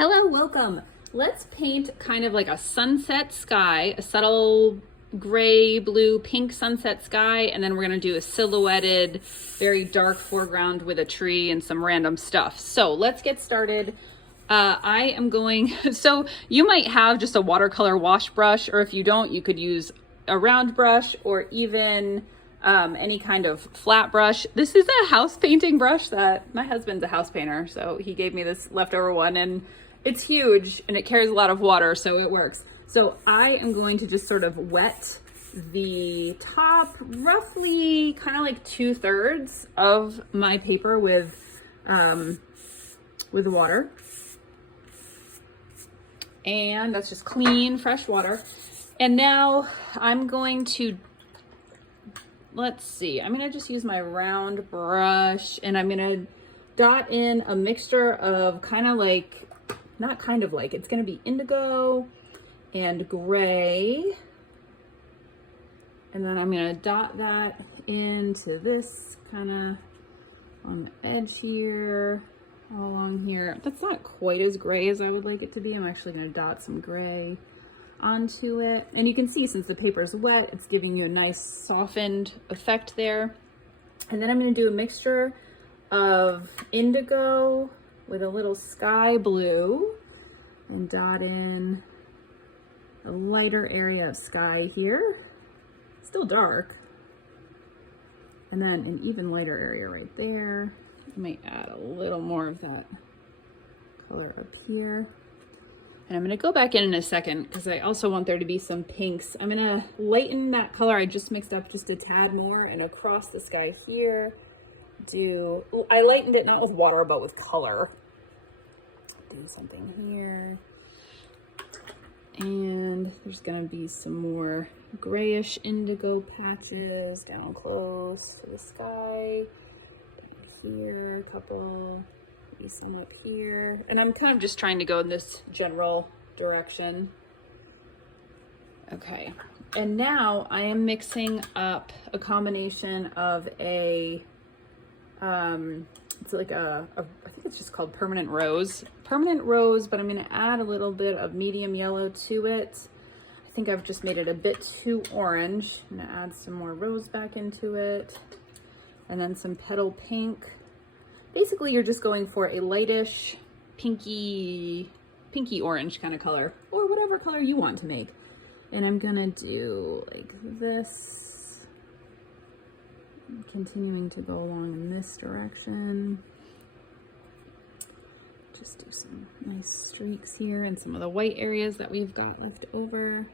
Hello, welcome. Let's paint kind of like a sunset sky, a subtle gray, blue, pink sunset sky, and then we're gonna do a silhouetted, very dark foreground with a tree and some random stuff. So let's get started. I am going, so you might have just a watercolor wash brush, or if you don't, you could use a round brush or even any kind of flat brush. This is a house painting brush that my husband's a house painter, so he gave me this leftover one, and it's huge and it carries a lot of water, so it works. So I am going to just sort of wet the top, roughly kind of like 2/3 of my paper with water. And that's just clean, fresh water. And now I'm going to, let's see, I'm gonna just use my round brush and I'm gonna dot in a mixture of kind of like, not kind of like, it's gonna be indigo and gray. And then I'm gonna dot that into this kind of on the edge here, all along here. That's not quite as gray as I would like it to be. I'm actually gonna dot some gray onto it. And you can see since the paper's wet, it's giving you a nice softened effect there. And then I'm gonna do a mixture of indigo with a little sky blue and dot in a lighter area of sky here. Still dark. And then an even lighter area right there. I might add a little more of that color up here. And I'm gonna go back in a second because I also want there to be some pinks. I'm gonna lighten that color I just mixed up just a tad more, and across the sky here, I lightened it not with water, but with color. Do something here. And there's gonna be some more grayish indigo patches down close to the sky. Here, a couple, maybe some up here. And I'm kind of just trying to go in this general direction. Okay, and now I am mixing up a combination of it's like I think it's just called permanent rose, but I'm gonna add a little bit of medium yellow to it. I think I've just made it a bit too orange. I'm gonna add some more rose back into it. And then some petal pink. Basically, you're just going for a lightish, pinky orange kind of color, or whatever color you want to make. And I'm gonna do like this, continuing to go along in this direction. Just do some nice streaks here and some of the white areas that we've got left over.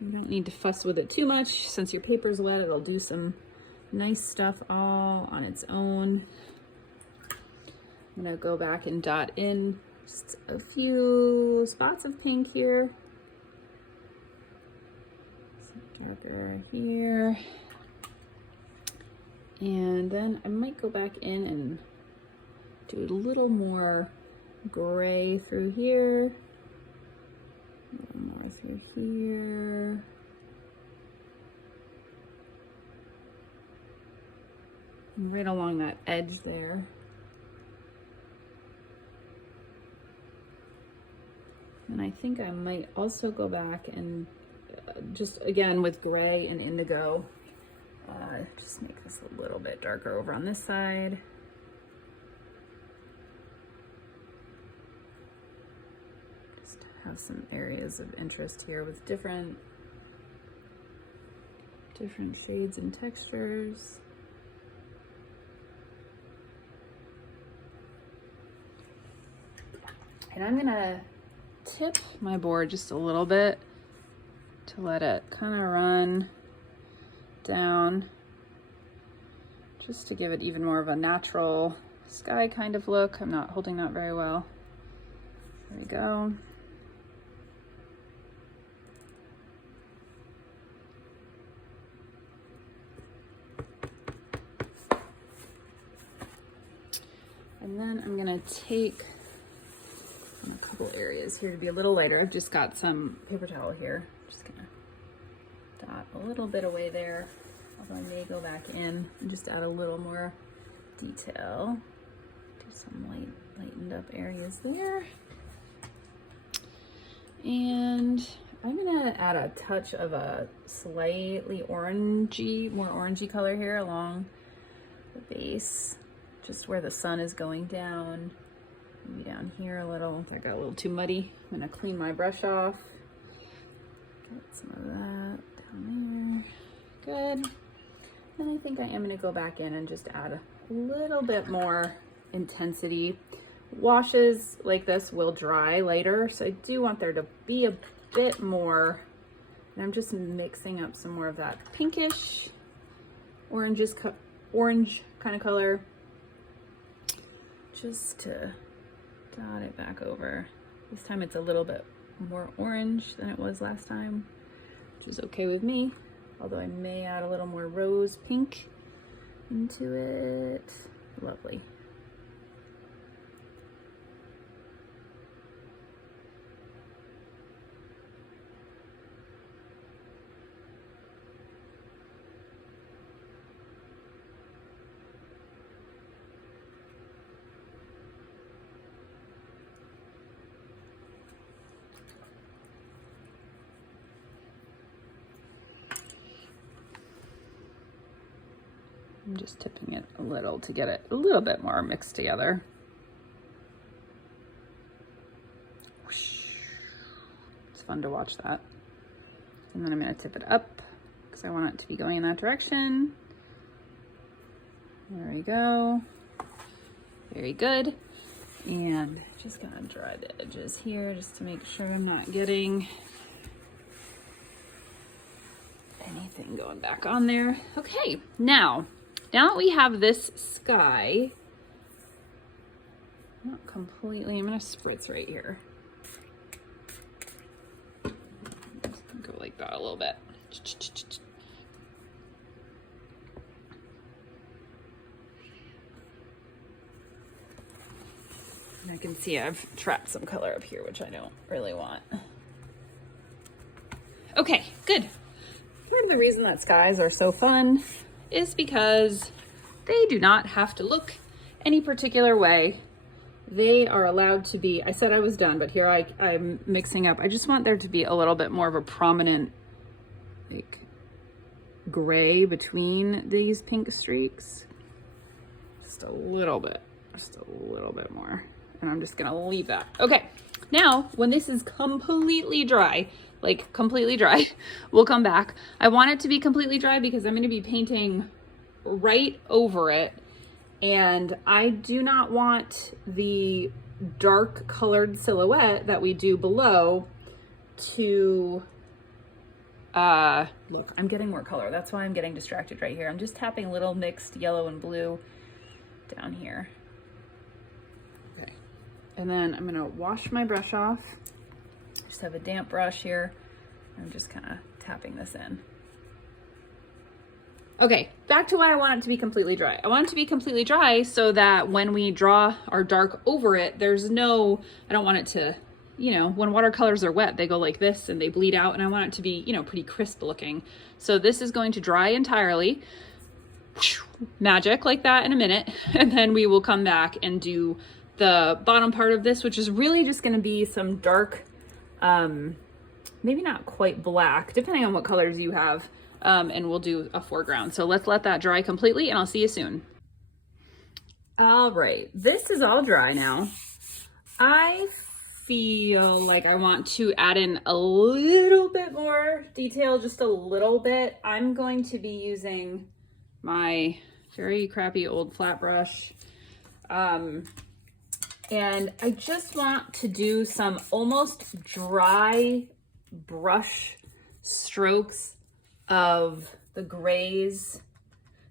You don't need to fuss with it too much. Since your paper's wet, it'll do some nice stuff all on its own. I'm gonna go back and dot in just a few spots of pink here. Some darker here. And then I might go back in and do a little more gray through here. A little more through here. And right along that edge there. And I think I might also go back and just again with gray and indigo, just make this a little bit darker over on this side. Just have some areas of interest here with different shades and textures. And I'm gonna tip my board just a little bit to let it kind of run down, just to give it even more of a natural sky kind of look. I'm not holding that very well. There we go. And then I'm gonna take a couple areas here to be a little lighter. I've just got some paper towel here. Just gonna dot a little bit away there. Although I may go back in and just add a little more detail. Do some lightened up areas there. And I'm gonna add a touch of a slightly orangey, more orangey color here along the base, just where the sun is going down. Maybe down here a little. That got a little too muddy. I'm gonna clean my brush off. Get some of that down there. Good. And I think I am gonna go back in and just add a little bit more intensity. Washes like this will dry later, so I do want there to be a bit more. And I'm just mixing up some more of that pinkish, orange kind of color, just to dot it back over. This time it's a little bit more orange than it was last time, which is okay with me. Although I may add a little more rose pink into it. Lovely. I'm just tipping it a little to get it a little bit more mixed together. It's fun to watch that. And then I'm going to tip it up because I want it to be going in that direction. There we go. Very good. And just going to dry the edges here just to make sure I'm not getting anything going back on there. Okay, now that we have this sky, not completely, I'm gonna spritz right here. Just go like that a little bit. And I can see I've trapped some color up here, which I don't really want. Okay, good. Part of the reason that skies are so fun is because they do not have to look any particular way. They are allowed to be, I said I was done, but here I'm mixing up. I just want there to be a little bit more of a prominent like gray between these pink streaks. Just a little bit more. And I'm just gonna leave that. Okay, now when this is completely dry, like completely dry, we'll come back. I want it to be completely dry because I'm gonna be painting right over it. And I do not want the dark colored silhouette that we do below to, look, I'm getting more color. That's why I'm getting distracted right here. I'm just tapping little mixed yellow and blue down here. Okay. And then I'm gonna wash my brush off. Just have a damp brush here. I'm just kind of tapping this in. Okay, back to why I want it to be completely dry. I want it to be completely dry so that when we draw our dark over it, there's no, I don't want it to, you know, when watercolors are wet, they go like this and they bleed out, and I want it to be, you know, pretty crisp looking. So this is going to dry entirely. Magic like that in a minute. And then we will come back and do the bottom part of this, which is really just going to be some dark, maybe not quite black, depending on what colors you have. And we'll do a foreground. So let's let that dry completely and I'll see you soon. All right, this is all dry now. I feel like I want to add in a little bit more detail, just a little bit. I'm going to be using my very crappy old flat brush. And I just want to do some almost dry brush strokes of the grays.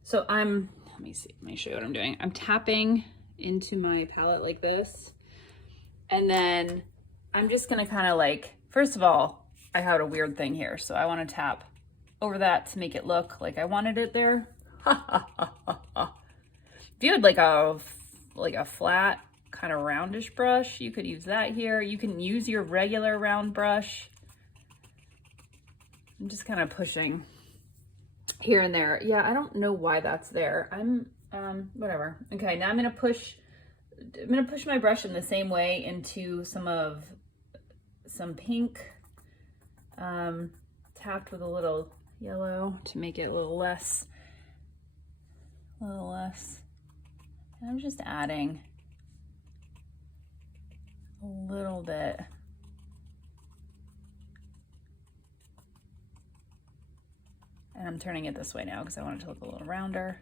So let me show you what I'm doing. I'm tapping into my palette like this. And then I'm just gonna kind of like, first of all, I had a weird thing here. So I wanna tap over that to make it look like I wanted it there. If you had like a flat kind of roundish brush, you could use that here. You can use your regular round brush. I'm just kind of pushing here and there. Yeah, I don't know why that's there. Whatever. Okay, now I'm gonna push I'm gonna push my brush in the same way into some pink, tapped with a little yellow to make it a little less. And I'm just adding a little bit. And I'm turning it this way now because I want it to look a little rounder.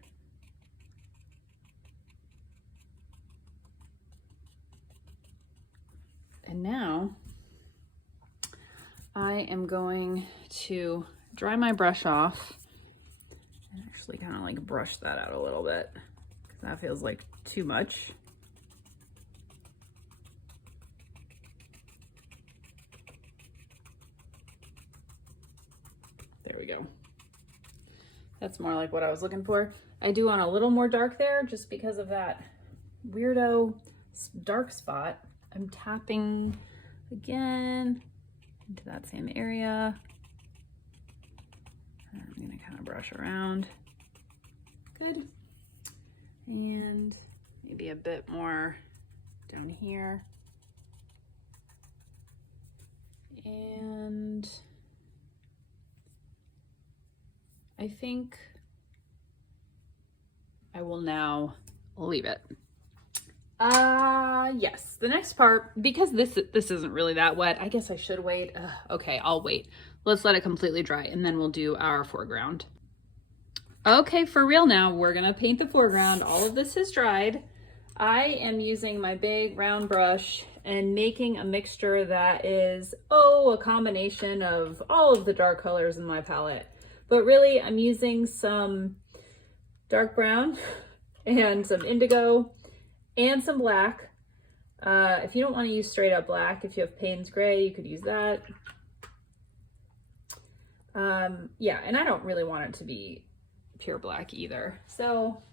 And now I am going to dry my brush off and actually kind of like brush that out a little bit because that feels like too much. There we go. That's more like what I was looking for. I do want a little more dark there just because of that weirdo dark spot. I'm tapping again into that same area. I'm gonna kind of brush around. Good. And maybe a bit more down here. And I think I will now leave it. Yes, the next part, because this isn't really that wet, I guess I should wait. Okay, I'll wait. Let's let it completely dry and then we'll do our foreground. Okay, for real now, we're gonna paint the foreground. All of this has dried. I am using my big round brush and making a mixture that is, a combination of all of the dark colors in my palette. But really, I'm using some dark brown and some indigo and some black. If you don't want to use straight up black, if you have Payne's gray, you could use that. Yeah, and I don't really want it to be pure black either. So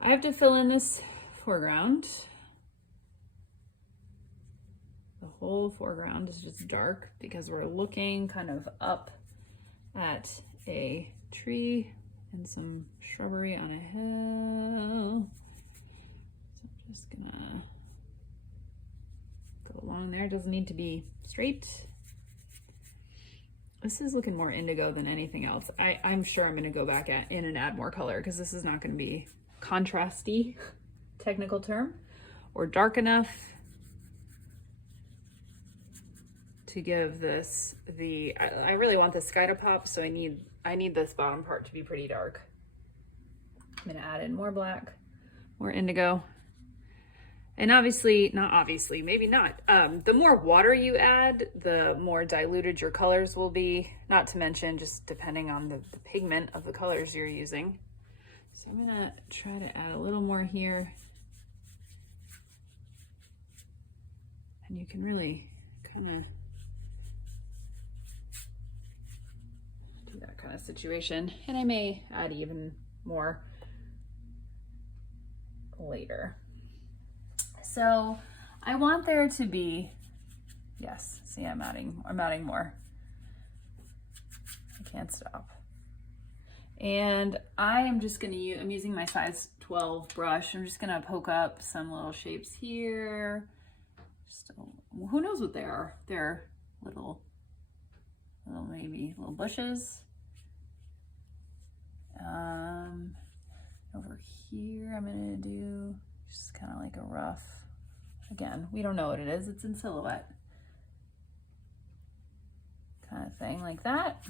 I have to fill in this foreground. The whole foreground is just dark because we're looking kind of up at a tree and some shrubbery on a hill. So I'm just gonna go along there. It doesn't need to be straight. This is looking more indigo than anything else. I'm sure I'm gonna go back in and add more color because this is not gonna be contrasty, technical term, or dark enough to give this I really want the sky to pop, so I need this bottom part to be pretty dark. I'm gonna add in more black, more indigo. And maybe not. The more water you add, the more diluted your colors will be, not to mention just depending on the pigment of the colors you're using. So I'm gonna try to add a little more here. And you can really kind of do that kind of situation. And I may add even more later. So I want there to be, yes, see, I'm adding more. I can't stop. And I am just gonna I'm using my size 12 brush. I'm just gonna poke up some little shapes here. Just who knows what they are? They're little maybe little bushes. Over here, I'm gonna do just kind of like a rough, again, we don't know what it is, it's in silhouette kind of thing, like that.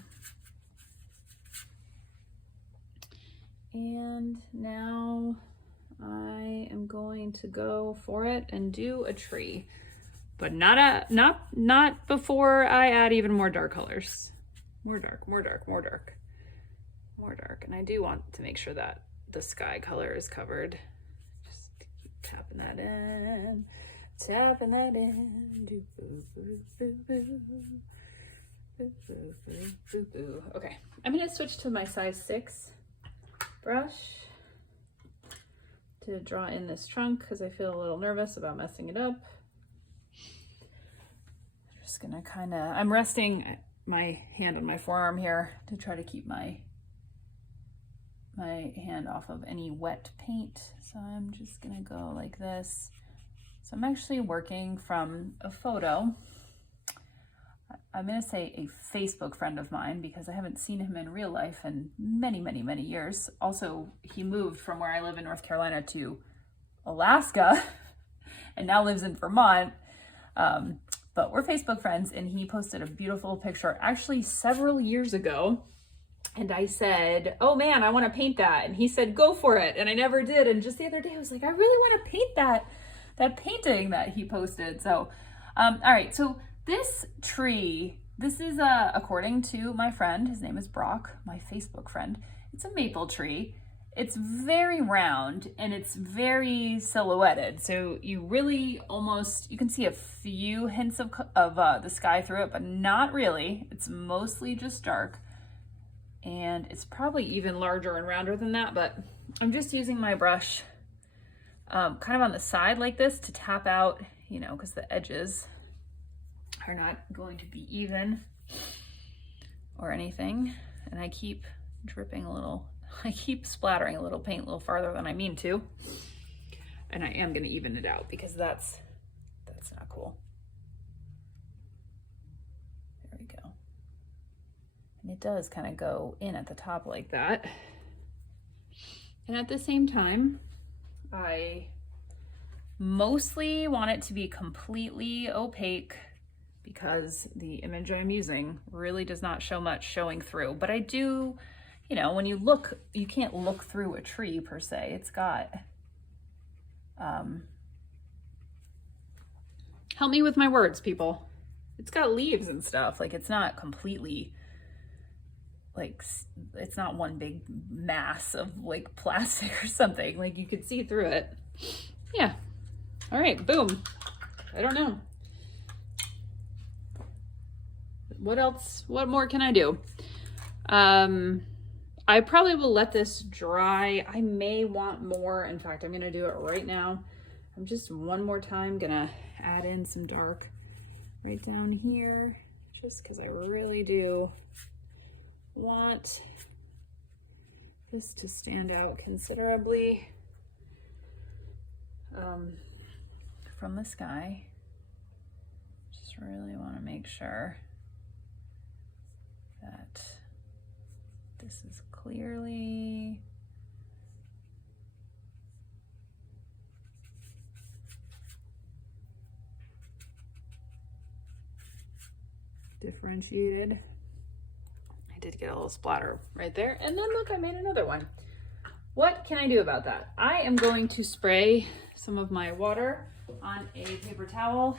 And now I am going to go for it and do a tree, but not before I add even more dark colors. More dark. And I do want to make sure that the sky color is covered. Just keep tapping that in. Okay, I'm gonna switch to my size 6 brush to draw in this trunk because I feel a little nervous about messing it up. I'm just gonna I'm resting my hand on my forearm here to try to keep my my hand off of any wet paint. So I'm just gonna go like this. So I'm actually working from a photo. I'm gonna say a Facebook friend of mine because I haven't seen him in real life in many, many, many years. Also, he moved from where I live in North Carolina to Alaska and now lives in Vermont. But we're Facebook friends, and he posted a beautiful picture actually several years ago. And I said, oh man, I want to paint that. And he said, go for it. And I never did. And just the other day, I was like, I really want to paint that painting that he posted. So, all right. So this tree, this is, according to my friend, his name is Brock, my Facebook friend. It's a maple tree. It's very round and it's very silhouetted. So you really almost, you can see a few hints of the sky through it, but not really. It's mostly just dark. And it's probably even larger and rounder than that, but I'm just using my brush kind of on the side like this to tap out, you know, because the edges are not going to be even or anything. And I keep dripping a little, I keep splattering a little paint a little farther than I mean to. And I am gonna even it out because that's not cool. There we go. And it does kind of go in at the top like that. And at the same time, I mostly want it to be completely opaque because the image I'm using really does not show much showing through. But I do, you know, when you look, you can't look through a tree per se. It's got, help me with my words, people. It's got leaves and stuff. Like, it's not completely, like, it's not one big mass of like plastic or something. Like, you could see through it. Yeah. All right, boom. I don't know. What else? What more can I do? I probably will let this dry. I may want more. In fact, I'm gonna do it right now. I'm just one more time gonna add in some dark right down here, just because I really do want this to stand out considerably from the sky. Just really want to make sure that this is clearly differentiated. I did get a little splatter right there. And then look, I made another one. What can I do about that? I am going to spray some of my water on a paper towel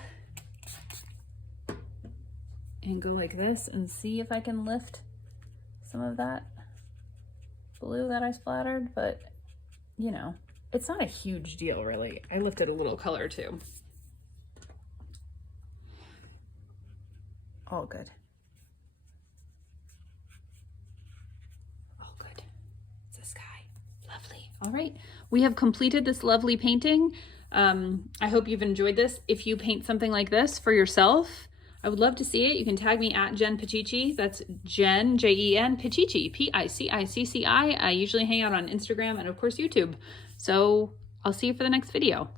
and go like this and see if I can lift some of that blue that I splattered. But, you know, it's not a huge deal really. I lifted a little color too. All good. All good. It's the sky. Lovely. All right. We have completed this lovely painting. I hope you've enjoyed this. If you paint something like this for yourself, I would love to see it. You can tag me at Jen Picicci. That's Jen, Jen, Picicci, P-I-C-I-C-C-I. I usually hang out on Instagram and of course YouTube. So I'll see you for the next video.